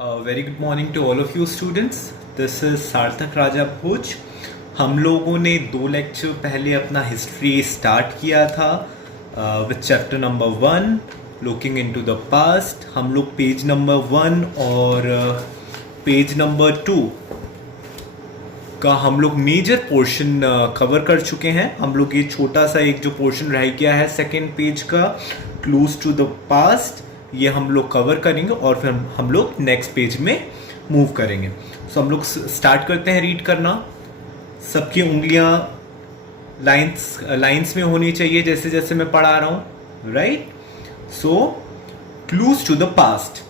Very good morning to all of you students. This is सार्थक राजा भोज. हम लोगों ने 2 लेक्चर पहले अपना हिस्ट्री स्टार्ट किया था with chapter number 1 looking into the past. हम लोग पेज नंबर 1 और पेज नंबर 2 का हम लोग मेजर पोर्शन कवर कर चुके हैं. हम लोग ये छोटा सा एक जो पोर्शन रह गया है सेकेंड पेज का क्लूज टू द पास्ट, ये हम लोग कवर करेंगे और फिर हम लोग नेक्स्ट पेज में मूव करेंगे. सो हम लोग स्टार्ट करते हैं रीड करना. सबकी उंगलियां लाइंस में होनी चाहिए जैसे जैसे मैं पढ़ा रहा हूं. Right. So clues to the past.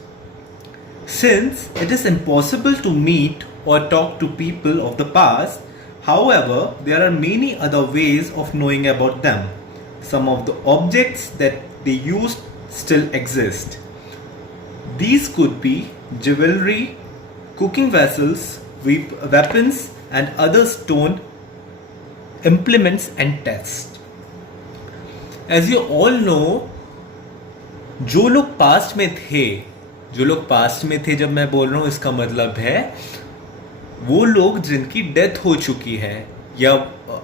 Since it is impossible to meet or talk to people of the past, however, there are many other ways of knowing about them. Some of the objects that they used still exist. These could be jewelry, cooking vessels, weapons, and other stone implements and tests. As you all know, जो लोग past में थे, जब मैं बोल रहा हूं इसका मतलब है वो लोग जिनकी डेथ हो चुकी है, या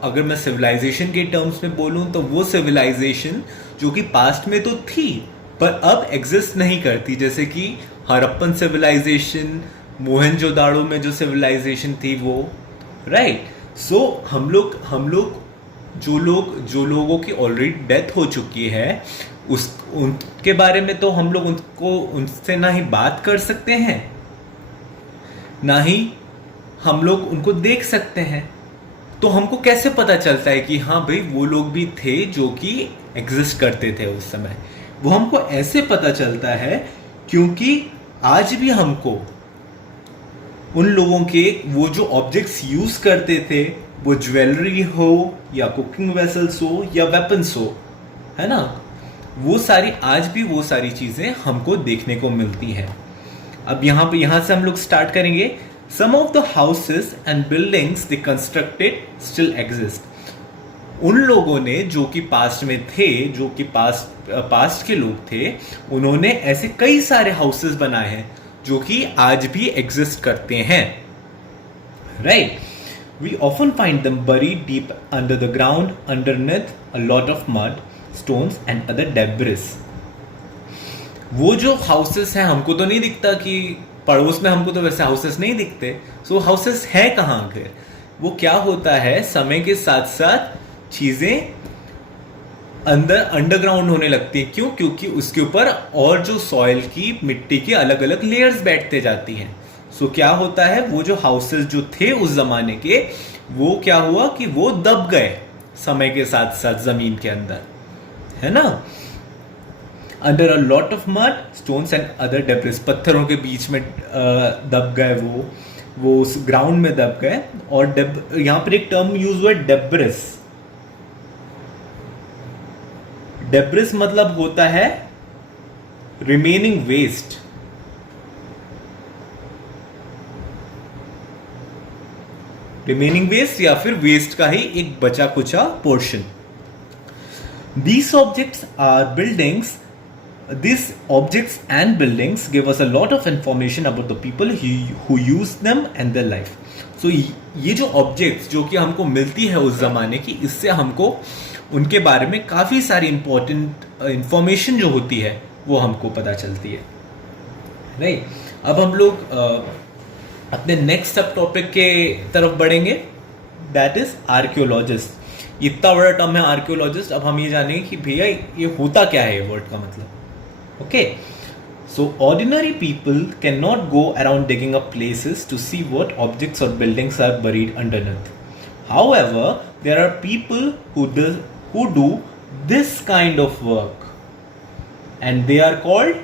अगर मैं सिविलाइजेशन के टर्म्स में बोलूं तो वो सिविलाइजेशन जो कि पास्ट में तो थी पर अब एग्जिस्ट नहीं करती, जैसे कि हड़प्पन सिविलाइजेशन, मोहनजोदाड़ो में जो सिविलाइजेशन थी वो. राइट. सो हम लोग जो लोगों की ऑलरेडी डेथ हो चुकी है उनके बारे में तो हम लोग उनसे ना ही बात कर सकते हैं, ना ही हम लोग उनको देख सकते हैं. तो हमको कैसे पता चलता है कि हाँ भाई वो लोग भी थे जो कि एग्जिस्ट करते थे उस समय? वो हमको ऐसे पता चलता है क्योंकि आज भी हमको उन लोगों के वो जो ऑब्जेक्ट्स यूज करते थे, वो ज्वेलरी हो या कुकिंग वेसल्स हो या वेपन्स हो, है ना, आज भी वो सारी चीजें हमको देखने को मिलती हैं. अब यहां से हम लोग स्टार्ट करेंगे. Some of the houses and buildings they constructed still exist. उन लोगों ने जो कि पास्ट में थे, जो कि पास्ट के लोग थे, उन्होंने ऐसे कई सारे हाउसेस बनाए हैं जो कि आज भी एग्जिस्ट करते हैं. Right. We often find them buried deep under the ground underneath a lot of mud, stones and other debris. वो जो हाउसेस हैं हमको तो नहीं दिखता कि पड़ोस में हमको तो वैसे हाउसेस नहीं दिखते. सो हाउसेस है कहाँ आखिर? वो क्या होता है, समय के साथ साथ चीजें अंडरग्राउंड होने लगती है. क्यों? क्योंकि उसके ऊपर और जो सॉइल की, मिट्टी की अलग अलग लेयर्स बैठते जाती हैं. सो क्या होता है, वो जो हाउसेस जो थे उस जमाने के, वो क्या हुआ कि वो दब गए समय के साथ साथ जमीन के अंदर, है ना. Under a lot of mud, stones and other debris. पत्थरों के बीच में दब गए वो उस ग्राउंड में दब गए. और यहां पर एक टर्म यूज हुआ डेब्रिस. डेब्रिस मतलब होता है रिमेनिंग वेस्ट. या फिर वेस्ट का ही एक बचा कुचा portion. These objects and buildings give us a lot of information about the people who use them and their life. So ये जो objects जो कि हमको मिलती है उस जमाने की, इससे हमको उनके बारे में काफी सारी important information जो होती है वो हमको पता चलती है. राइट. अब हम लोग अपने नेक्स्ट सब टॉपिक के तरफ बढ़ेंगे. That is archaeologist. इतना बड़ा टर्म है आर्कियोलॉजिस्ट. अब हम ये जानेंगे कि भैया ये होता क्या है, ये वर्ड का मतलब. Okay. So ordinary people can not go around digging up places to see what objects और buildings are buried underneath. However there are people who do this kind of work and they are called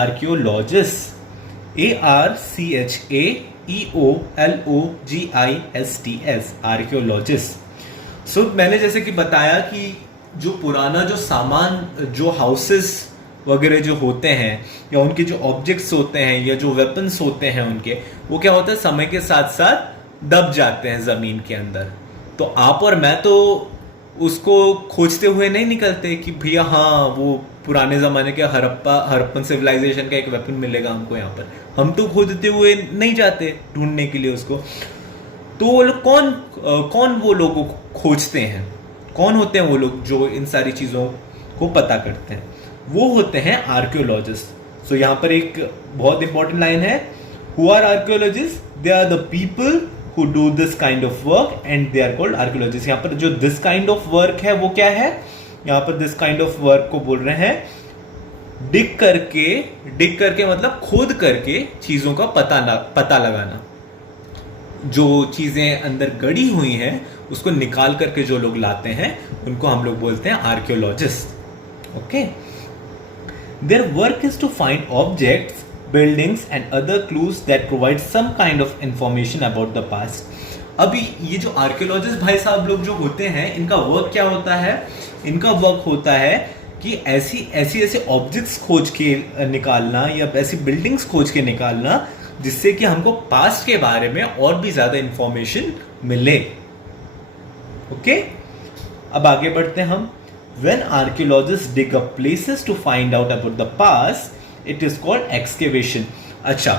archaeologists. ARCHAEOLOGISTS. Archaeologist. So मैंने जैसे कि बताया कि जो पुराना जो सामान, जो हाउसेस वगैरह जो होते हैं, या उनके जो ऑब्जेक्ट्स होते हैं, या जो वेपन्स होते हैं उनके, वो क्या होता है, समय के साथ साथ दब जाते हैं जमीन के अंदर. तो आप और मैं तो उसको खोजते हुए नहीं निकलते कि भैया हाँ वो पुराने ज़माने के हड़प्पन सिविलाइजेशन का एक वेपन मिलेगा हमको यहाँ पर। हम तो खोजते हुए नहीं जाते ढूंढने के लिए उसको। तो वो लोग कौन वो लोगों को खोजते हैं, कौन होते हैं वो लोग जो इन सारी चीज़ों को पता करते हैं? वो होते हैं आर्कियोलॉजिस्ट। सो यहाँ पर एक बहुत इंपॉर्टेंट लाइन है, who are archaeologist? They are the people who do this kind of work and they are called archaeologists। यहाँ पर जो this kind of work है वो क्या है? यहाँ पर this kind of work को बोल रहे हैं डिग करके मतलब खोद करके चीजों का पता लगाना। जो चीजें अंदर गड़ी हुई हैं उसको निकाल करके जो लोग लाते हैं उनको हम लोग बोलते हैं archaeologist. Okay, their work is to find objects, buildings and other clues that provide some kind of information about the past। अभी ये जो आर्कियोलॉजिस्ट भाई साहब लोग जो होते हैं इनका वर्क क्या होता है? इनका वर्क होता है कि ऐसे ऑब्जेक्ट्स खोज के निकालना या ऐसी बिल्डिंग्स खोज के निकालना जिससे कि हमको पास्ट के बारे में और भी ज्यादा इंफॉर्मेशन मिले। ओके, अब आगे बढ़ते हैं हम। When archaeologists dig up places to find out about the past, it is called excavation। अच्छा,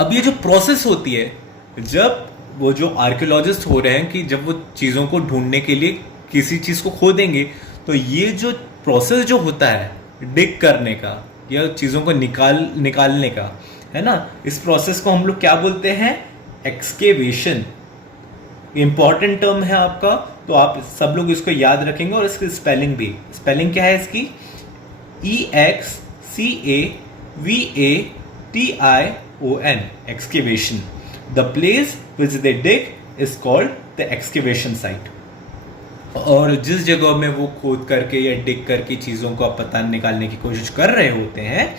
अब ये जो प्रोसेस होती है, जब वो जो आर्कियोलॉजिस्ट हो रहे हैं कि जब वो चीज़ों को ढूंढने के लिए किसी चीज़ को खोदेंगे, तो ये जो प्रोसेस जो होता है डिग करने का या चीज़ों को निकालने का, है ना, इस प्रोसेस को हम लोग क्या बोलते हैं? एक्सकेवेशन। इंपॉर्टेंट टर्म है आपका, तो आप सब लोग इसको याद रखेंगे। और इसकी स्पेलिंग भी, स्पेलिंग क्या है इसकी? EXCAVATION, excavation। The place which they dig is called the excavation site। और जिस जगह में वो खोद करके या डिग करके चीज़ों को पता निकालने की कोशिश कर रहे होते हैं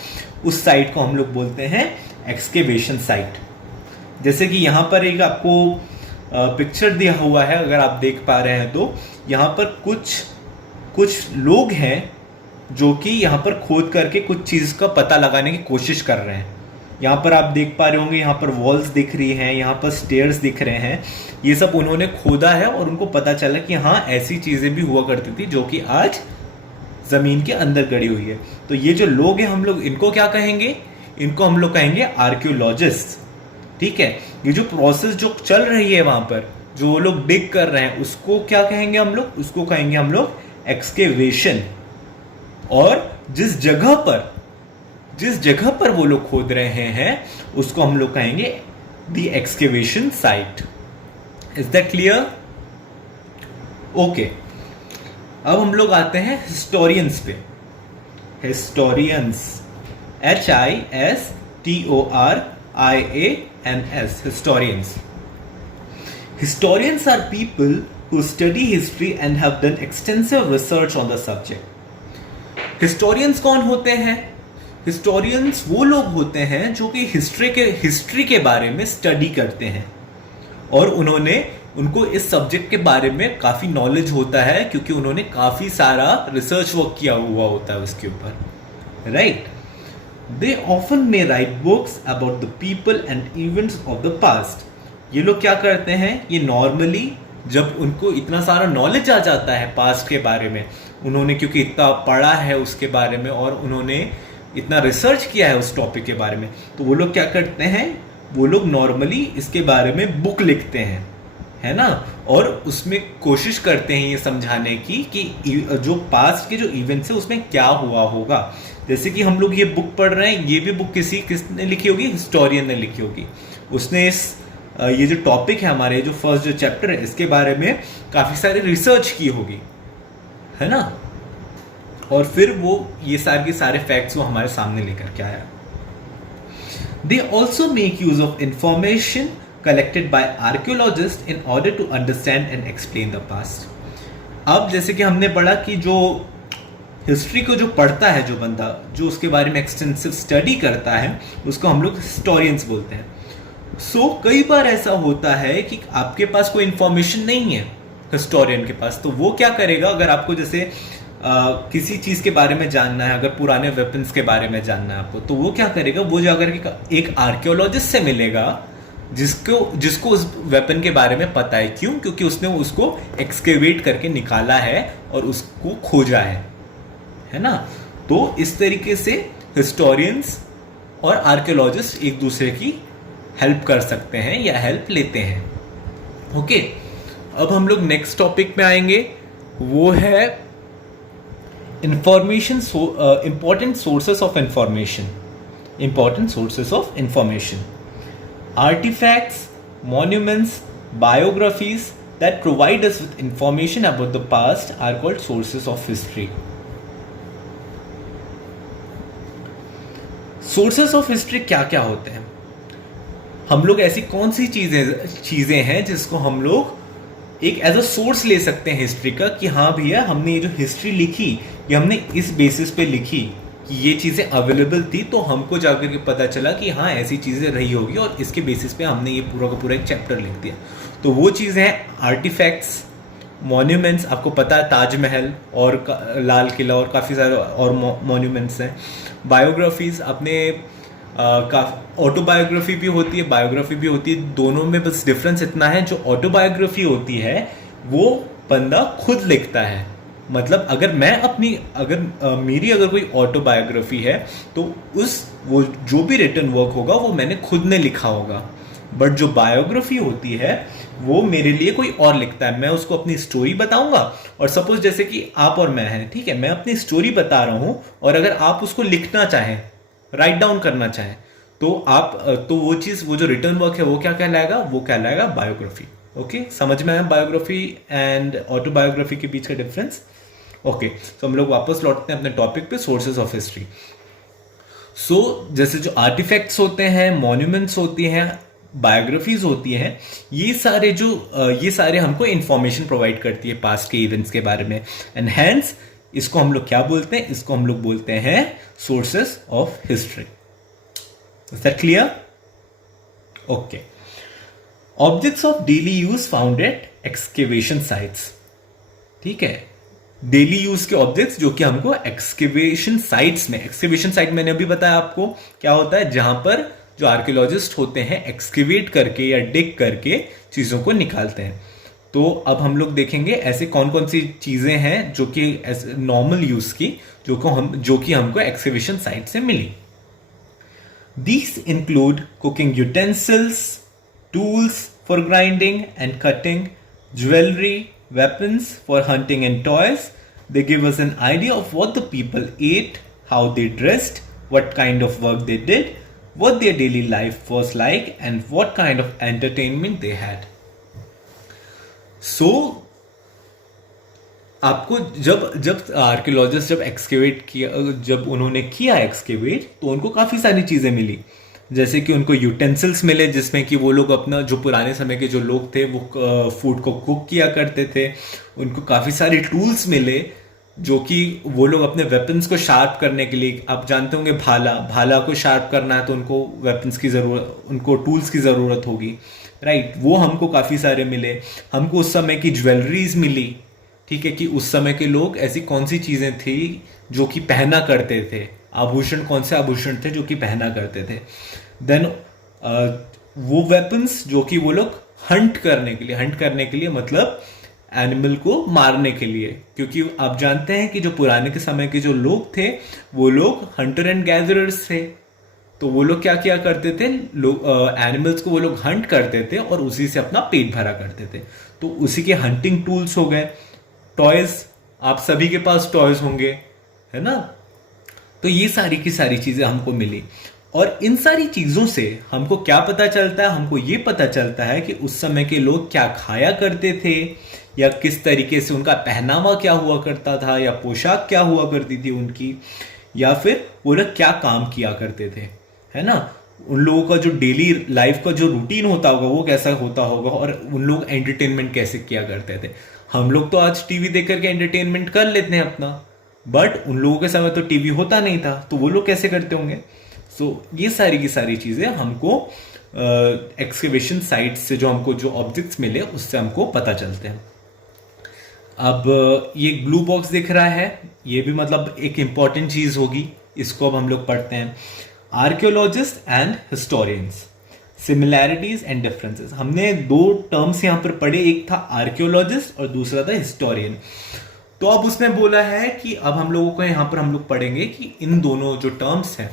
उस साइट को हम लोग बोलते हैं एक्सकेवेशन साइट। जैसे कि यहाँ पर एक आपको पिक्चर दिया हुआ है, अगर आप देख पा रहे हैं तो यहाँ पर कुछ लोग हैं जो कि यहाँ पर खोद करके कुछ चीज़ का पता लगाने की कोशिश कर रहे हैं। यहाँ पर आप देख पा रहे होंगे, यहाँ पर वॉल्स दिख रही हैं, यहाँ पर स्टेयर्स दिख रहे हैं। ये सब उन्होंने खोदा है और उनको पता चला कि हाँ ऐसी चीज़ें भी हुआ करती थी जो कि आज ज़मीन के अंदर गड़ी हुई है। तो ये जो लोग हैं हम लोग इनको क्या कहेंगे? इनको हम लोग कहेंगे आर्कियोलॉजिस्ट। ठीक है, ये जो प्रोसेस जो चल रही है वहाँ पर जो लोग डिग कर रहे हैं उसको क्या कहेंगे हम लोग? उसको कहेंगे हम लोग एक्सकेवेशन। और जिस जगह पर वो लोग खोद रहे हैं उसको हम लोग कहेंगे the excavation site. Is that clear? Okay, अब हम लोग आते हैं हिस्टोरियंस पे। Historians, HISTORIANS, historians। Historians are people who study history and have done extensive research on the subject। Historians कौन होते हैं? हिस्टोरियंस वो लोग होते हैं जो कि हिस्ट्री के बारे में स्टडी करते हैं और उनको इस सब्जेक्ट के बारे में काफ़ी नॉलेज होता है क्योंकि उन्होंने काफ़ी सारा रिसर्च वर्क किया हुआ होता है उसके ऊपर, right. They often may right books about the people and events of the past. ये लोग क्या करते हैं? ये नॉर्मली जब उनको इतना सारा नॉलेज आ जाता है पास्ट के बारे में, उन्होंने क्योंकि इतना पढ़ा है उसके बारे में और उन्होंने इतना रिसर्च किया है उस टॉपिक के बारे में, तो वो लोग क्या करते हैं? वो लोग नॉर्मली इसके बारे में बुक लिखते हैं, है ना, और उसमें कोशिश करते हैं ये समझाने की कि जो पास्ट के जो इवेंट्स है उसमें क्या हुआ होगा। जैसे कि हम लोग ये बुक पढ़ रहे हैं, ये भी बुक किसने लिखी होगी? हिस्टोरियन ने लिखी होगी। उसने ये जो टॉपिक है हमारे जो फर्स्ट जो चैप्टर है इसके बारे में काफ़ी सारी रिसर्च की होगी, है ना, और फिर वो ये सारे फैक्ट्स वो हमारे सामने लेकर के आया। They also make use of information collected by archaeologist in order to understand and explain the past. अब जैसे कि हमने पढ़ा कि जो हिस्ट्री को जो पढ़ता है जो बंदा जो उसके बारे में एक्सटेंसिव स्टडी करता है उसको हम लोग हिस्टोरियंस बोलते हैं। सो कई बार ऐसा होता है कि आपके पास कोई इंफॉर्मेशन नहीं है हिस्टोरियन के पास, तो वो क्या करेगा? अगर आपको जैसे किसी चीज़ के बारे में जानना है, अगर पुराने वेपन्स के बारे में जानना है आपको, तो वो क्या करेगा? वो जाकर के एक आर्कियोलॉजिस्ट से मिलेगा जिसको जिसको उस वेपन के बारे में पता है। क्यों? क्योंकि उसने उसको एक्सकेवेट करके निकाला है और उसको खोजा है ना। तो इस तरीके से हिस्टोरियंस और आर्कियोलॉजिस्ट एक दूसरे की हेल्प कर सकते हैं या हेल्प लेते हैं। ओके, अब हम लोग नेक्स्ट टॉपिक में आएंगे, वो है information, important sources of information. Important sources of information, artifacts, monuments, biographies that provide us with information about the past are called sources of history. Sources of history क्या क्या होते हैं? हम लोग ऐसी कौन सी चीजें हैं जिसको हम लोग एक एज अ सोर्स ले सकते हैं हिस्ट्री का, कि हाँ भैया हमने ये जो हिस्ट्री लिखी ये हमने इस बेसिस पे लिखी कि ये चीज़ें अवेलेबल थी, तो हमको जाकर के पता चला कि हाँ ऐसी चीज़ें रही होगी और इसके बेसिस पे हमने ये पूरा का पूरा एक चैप्टर लिख दिया। तो वो चीज़ें हैं आर्टिफैक्ट्स, मॉन्यूमेंट्स, आपको पता है ताजमहल और लाल किला और काफ़ी सारे और मॉन्यूमेंट्स हैं। बायोग्राफीज, अपने ऑटोबायोग्राफी भी होती है, बायोग्राफी भी होती है, दोनों में बस डिफरेंस इतना है, जो ऑटोबायोग्राफी होती है वो बंदा खुद लिखता है। मतलब अगर मेरी अगर कोई ऑटोबायोग्राफी है तो वो जो भी रिटन वर्क होगा वो मैंने खुद ने लिखा होगा। बट जो बायोग्राफी होती है वो मेरे लिए कोई और लिखता है। मैं उसको अपनी स्टोरी बताऊंगा, और सपोज जैसे कि आप और मैं हैं, ठीक है, मैं अपनी स्टोरी बता रहा हूं और अगर आप उसको लिखना चाहें, राइट डाउन करना चाहें, तो वो जो रिटर्न वर्क है वो क्या कहलाएगा? वो कहलाएगा बायोग्राफी। ओके, समझ में आया बायोग्राफी एंड ऑटोबायोग्राफी के बीच का डिफरेंस? ओके, तो हम लोग वापस लौटते हैं अपने टॉपिक पे, सोर्सेज ऑफ हिस्ट्री। जैसे जो आर्टिफैक्ट्स होते हैं, मॉन्यूमेंट्स होती हैं, बायोग्राफीज होती हैं, ये सारे हमको इंफॉर्मेशन प्रोवाइड करती है पास्ट के इवेंट्स के बारे में, एंड हेंस इसको हम लोग क्या बोलते हैं? इसको हम लोग बोलते हैं sources of history. Is that clear? Okay, objects of daily use found at excavation sites. ठीक है, डेली यूज के ऑब्जेक्ट्स जो कि हमको एक्सकेवेशन साइट्स में, एक्सकेवेशन साइट मैंने अभी बताया आपको क्या होता है, जहां पर जो आर्कियोलॉजिस्ट होते हैं एक्सकेवेट करके या डिग करके चीजों को निकालते हैं। तो अब हम लोग देखेंगे ऐसे कौन कौन सी चीजें हैं जो कि नॉर्मल यूज की, जो कि हमको एक्सकेवेशन साइट से मिली। These include cooking utensils, tools for grinding and cutting, jewelry, weapons for hunting and toys. They give us an idea of what the people ate, how they dressed, what kind of work they did, what their daily life was like, and what kind of entertainment they had. So, आपको जब archaeologist जब excavate किया, जब उन्होंने किया excavate, तो उनको काफ़ी सारी चीज़ें मिली। जैसे कि उनको यूटेंसिल्स मिले जिसमें कि वो लोग अपना, जो पुराने समय के जो लोग थे वो फूड को कुक किया करते थे। उनको काफ़ी सारे टूल्स मिले जो कि वो लोग अपने वेपन्स को शार्प करने के लिए, आप जानते होंगे भाला को शार्प करना है तो उनको वेपन्स की ज़रूरत, उनको टूल्स की ज़रूरत होगी, राइट। वो हमको काफ़ी सारे मिले। हमको उस समय की ज्वेलरीज मिली, ठीक है, कि उस समय के लोग ऐसी कौन सी चीज़ें थी जो कि पहना करते थे, आभूषण कौन से आभूषण थे जो कि पहना करते थे। देन वो वेपन्स जो कि वो लोग हंट करने के लिए मतलब एनिमल को मारने के लिए, क्योंकि आप जानते हैं कि जो पुराने के समय के जो लोग थे वो लोग हंटर एंड गैदरर्स थे। तो वो लोग क्या किया करते थे, एनिमल्स को वो लोग हंट करते थे और उसी से अपना पेट भरा करते थे। तो उसी के हंटिंग टूल्स हो गए। टॉयज, आप सभी के पास टॉयज होंगे, है ना। तो ये सारी की सारी चीजें हमको मिली, और इन सारी चीजों से हमको क्या पता चलता है? हमको ये पता चलता है कि उस समय के लोग क्या खाया करते थे, या किस तरीके से उनका पहनावा क्या हुआ करता था, या पोशाक क्या हुआ करती थी उनकी, या फिर वो लोग क्या काम किया करते थे, है ना। उन लोगों का जो डेली लाइफ का जो रूटीन होता होगा वो कैसा होता होगा, और उन लोग एंटरटेनमेंट कैसे किया करते थे। हम लोग तो आज टीवी देख करके एंटरटेनमेंट कर लेते हैं अपना, बट उन लोगों के समय तो टीवी होता नहीं था, तो वो लोग कैसे करते होंगे। ये सारी की सारी चीजें हमको एक्सकेवेशन साइट से जो हमको जो ऑब्जेक्ट्स मिले उससे हमको पता चलते हैं। अब ये ब्लू बॉक्स दिख रहा है, ये भी मतलब एक इंपॉर्टेंट चीज होगी, इसको अब हम लोग पढ़ते हैं। Archaeologist and historians similarities and differences. हमने दो टर्म्स यहां पर पढ़े, एक था आर्कियोलॉजिस्ट और दूसरा था हिस्टोरियन। तो अब उसने बोला है कि अब हम लोगों को यहां पर हम लोग पढ़ेंगे कि इन दोनों जो टर्म्स हैं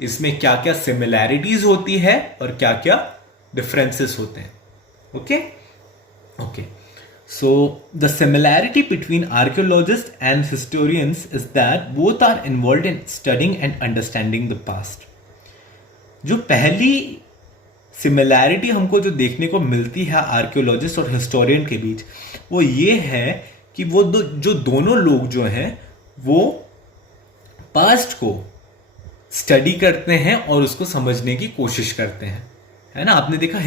इसमें क्या क्या सिमिलैरिटीज होती है और क्या क्या डिफरेंसेस होते हैं। Okay okay, so the similarity between archaeologists and historians is that both are involved in studying and understanding the past. जो पहली सिमिलैरिटी हमको जो देखने को मिलती है आर्कियोलॉजिस्ट और हिस्टोरियन के बीच, वो ये है कि वो जो दोनों लोग जो हैं वो पास्ट को स्टडी करते हैं और उसको समझने की कोशिश करते हैं, है ना। आपने देखा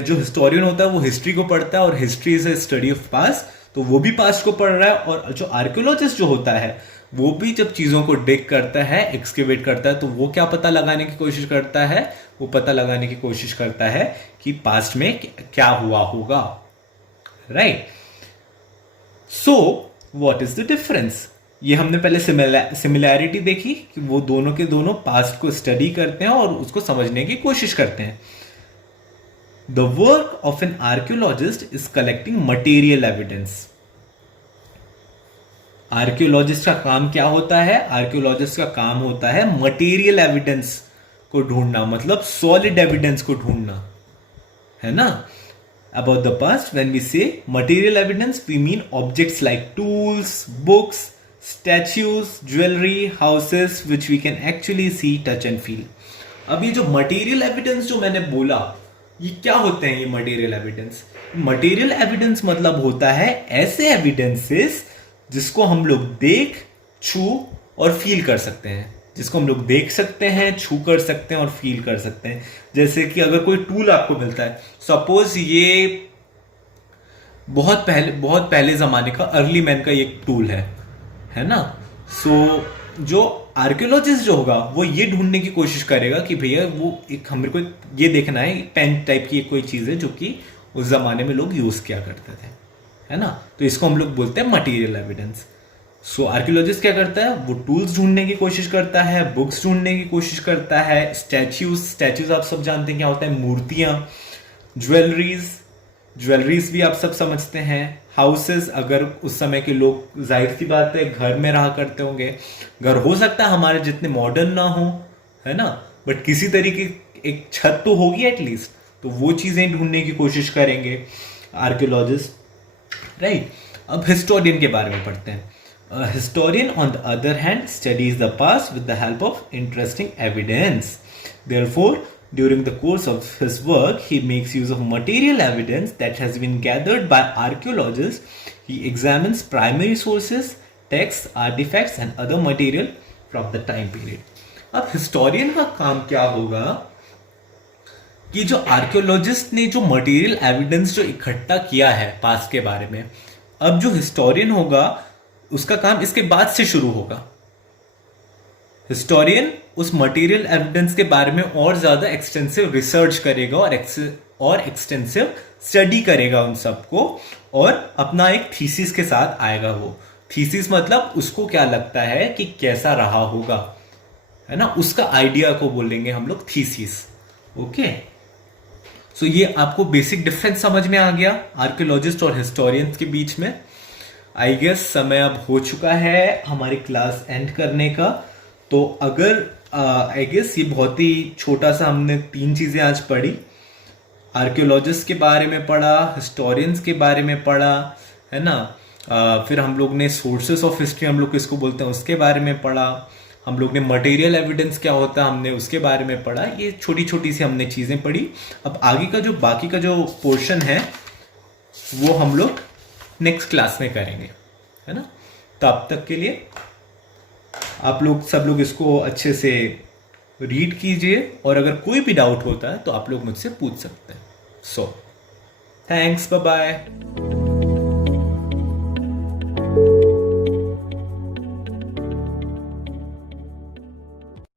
जो हिस्टोरियन होता है वो हिस्ट्री को पढ़ता है और history is a study of past, तो वो भी पास्ट को पढ़ रहा है। और जो आर्कियोलॉजिस्ट जो होता है वो भी जब चीजों को डिग करता है, एक्सकेवेट करता है, तो वो क्या पता लगाने की कोशिश करता है, वो पता लगाने की कोशिश करता है कि पास्ट में क्या हुआ होगा, right. So what is the difference? ये हमने पहले सिमिलैरिटी देखी कि वो दोनों के दोनों पास्ट को स्टडी करते हैं और उसको समझने की कोशिश करते हैं। The work of an archaeologist is collecting material evidence. Archaeologist का काम क्या होता है? आर्कियोलॉजिस्ट का काम होता है मटेरियल एविडेंस को ढूंढना, मतलब सॉलिड एविडेंस को ढूंढना, है ना। About the past, when we say material evidence, we mean objects like tools, books, statues, jewelry, houses, which we can actually see, touch and feel. अब ये जो मटेरियल एविडेंस जो मैंने बोला, ये क्या होते हैं? ये मटेरियल एविडेंस, मटेरियल एविडेंस मतलब होता है ऐसे एविडेंसेस जिसको हम लोग देख, छू और फील कर सकते हैं, जिसको हम लोग देख सकते हैं, छू कर सकते हैं और फील कर सकते हैं। जैसे कि अगर कोई टूल आपको मिलता है, सपोज ये बहुत पहले जमाने का अर्ली मैन का एक टूल है ना। सो जो आर्कियोलॉजिस्ट जो होगा वो ये ढूंढने की कोशिश करेगा कि भैया वो एक मेरे को ये देखना है, पेन टाइप की कोई चीज है जो कि उस जमाने में लोग यूज किया करते थे, है ना। तो इसको हम लोग बोलते हैं मटेरियल एविडेंस। सो आर्कियोलॉजिस्ट क्या करता है? वो टूल्स ढूंढने की कोशिश करता है, बुक्स ढूंढने की कोशिश करता है, स्टैच्यूज आप सब जानते हैं क्या होता है, मूर्तियां, ज्वेलरीज भी आप सब समझते हैं, हाउसेस, अगर उस समय के लोग जाहिर सी बात है घर में रहा करते होंगे, घर हो सकता है हमारे जितने मॉडर्न ना हो, है ना, बट किसी तरीके एक छत तो होगी एटलीस्ट, तो वो चीजें ढूंढने की कोशिश करेंगे आर्कियोलॉजिस्ट, राइट। अब हिस्टोरियन के बारे में पढ़ते हैं। Historian, on the other hand, studies the past with the help of interesting evidence. Therefore, during the course of his work, he makes use of material evidence that has been gathered by archaeologists. He examines primary sources, texts, artifacts, and other material from the time period. अब historian का काम क्या होगा कि जो archaeologist ने जो material evidence जो इकट्ठा किया है पास्ट के बारे में, अब जो हिस्टोरियन होगा उसका काम इसके बाद से शुरू होगा। हिस्टोरियन उस मटेरियल एविडेंस के बारे में और ज्यादा एक्सटेंसिव रिसर्च करेगा और एक्सटेंसिव स्टडी करेगा उन सबको, और अपना एक थीसिस के साथ आएगा। वो थीसिस मतलब उसको क्या लगता है कि कैसा रहा होगा, है ना, उसका आइडिया को बोलेंगे हम लोग थीसिस। ओके, सो ये आपको बेसिक डिफरेंस समझ में आ गया आर्कियोलॉजिस्ट और हिस्टोरियंस के बीच में। आई गेस समय अब हो चुका है हमारी क्लास एंड करने का। तो अगर आई गेस ये बहुत ही छोटा सा हमने 3 चीजें आज पढ़ी, आर्कियोलॉजिस्ट के बारे में पढ़ा, हिस्टोरियंस के बारे में पढ़ा, है ना, फिर हम लोग ने सोर्सेस ऑफ हिस्ट्री हम लोग किसको बोलते हैं उसके बारे में पढ़ा, हम लोग ने मटेरियल एविडेंस क्या होता है हमने उसके बारे में पढ़ा। ये छोटी छोटी सी हमने चीजें पढ़ी। अब आगे का जो बाकी का जो पोर्शन है वो हम लोग नेक्स्ट क्लास में करेंगे, है ना। तब तक के लिए आप लोग सब लोग इसको अच्छे से रीड कीजिए, और अगर कोई भी डाउट होता है तो आप लोग मुझसे पूछ सकते हैं। So thanks, bye bye.